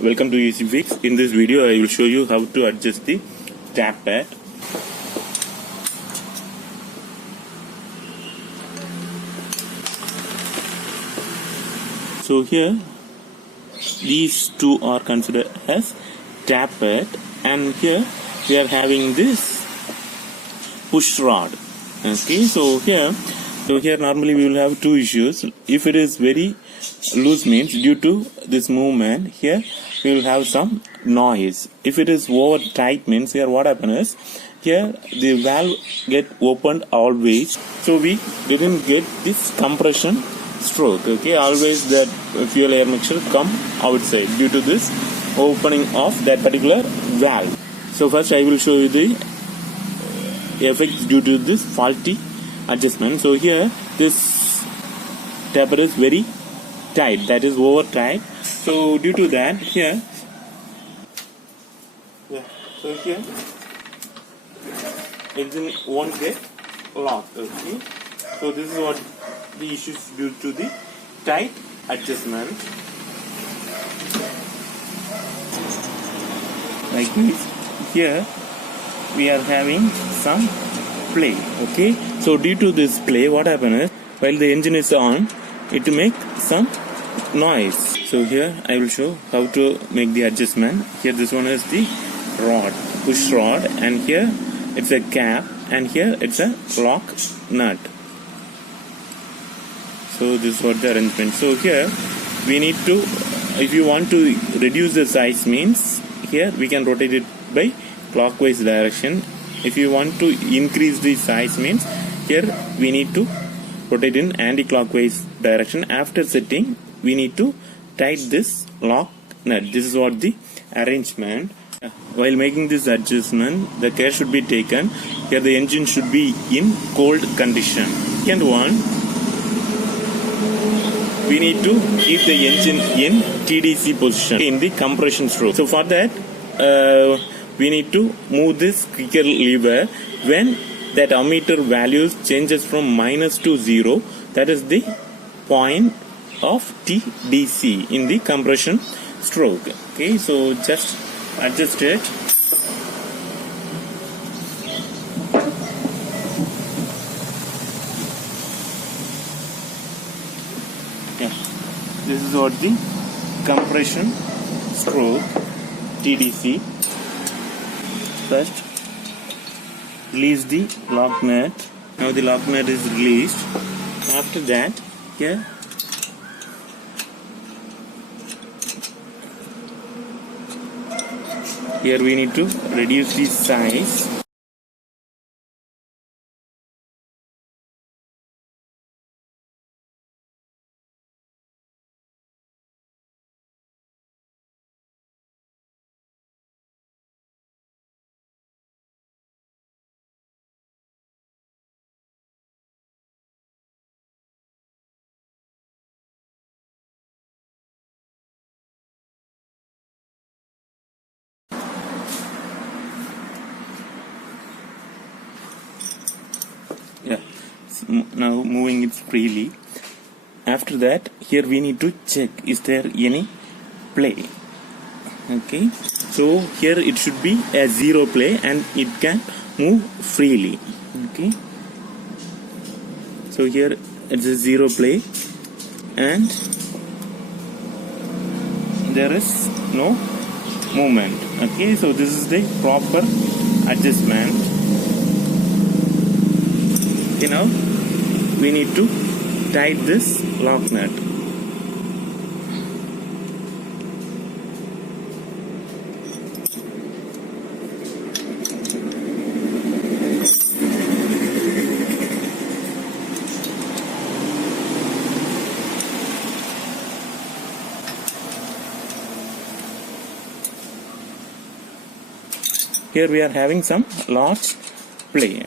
Welcome to Easy Fix. In this video I will show you how to adjust the Tappet. So here these two are considered as Tappet, and here we are having this push rod. Okay, so here normally we will have two issues. If it is very loose, means due to this movement, here we will have some noise. If it is over tight, means here what happens is here the valve get opened always, so we didn't get this compression stroke. Okay, always that fuel air mixture come outside due to this opening of that particular valve. So first I will show you the effects due to this faulty adjustment. So here this taper is very tight, that is over tight. So due to that here engine won't get locked. Okay, so this is what the issue is due to the tight adjustment. Like this, here we are having some play. Okay, so due to this play, what happens is while the engine is on, it will make some noise. So here I will show how to make the adjustment. Here this one is the rod, push rod, and here it's a cap, and here it's a lock nut. So this is what the arrangement. So here we need to, if you want to reduce the size, means here we can rotate it by clockwise direction. If you want to increase the size, means here we need to rotate in anti-clockwise direction. After setting, we need to tighten this lock nut. This is what the arrangement. While making this adjustment, the care should be taken. Here the engine should be in cold condition. Second one, we need to keep the engine in TDC position in the compression stroke. So for that, we need to move this kicker lever when that ammeter values changes from minus to 0. That is the point of TDC in the compression stroke. Okay, so just adjust it. Yeah, this is what the compression stroke TDC. First, release the lock nut. Now the lock nut is released. After that, here we need to reduce the size. Yeah, now moving it freely. After that, here we need to check is there any play. Okay, so here it should be a 0 play and it can move freely. Okay, so here it's a 0 play and there is no movement. Okay, so this is the proper adjustment. Okay, now we need to tighten this lock nut. Here we are having some large play.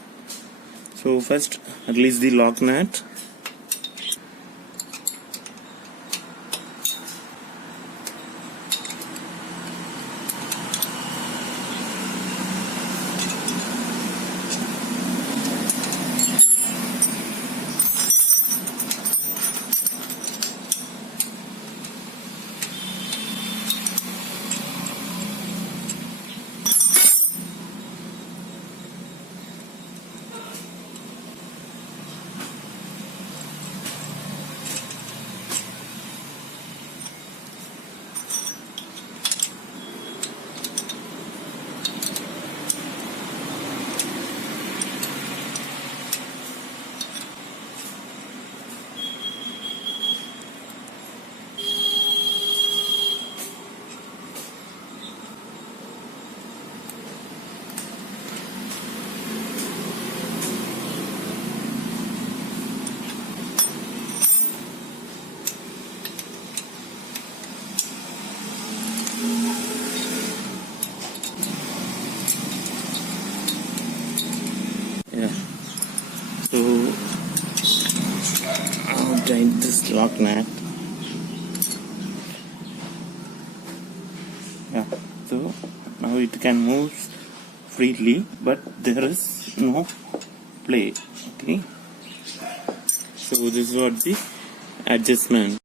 So first release the lock nut. lock nut. Yeah, so now it can move freely, but there is no play. Okay, so this is what the adjustment.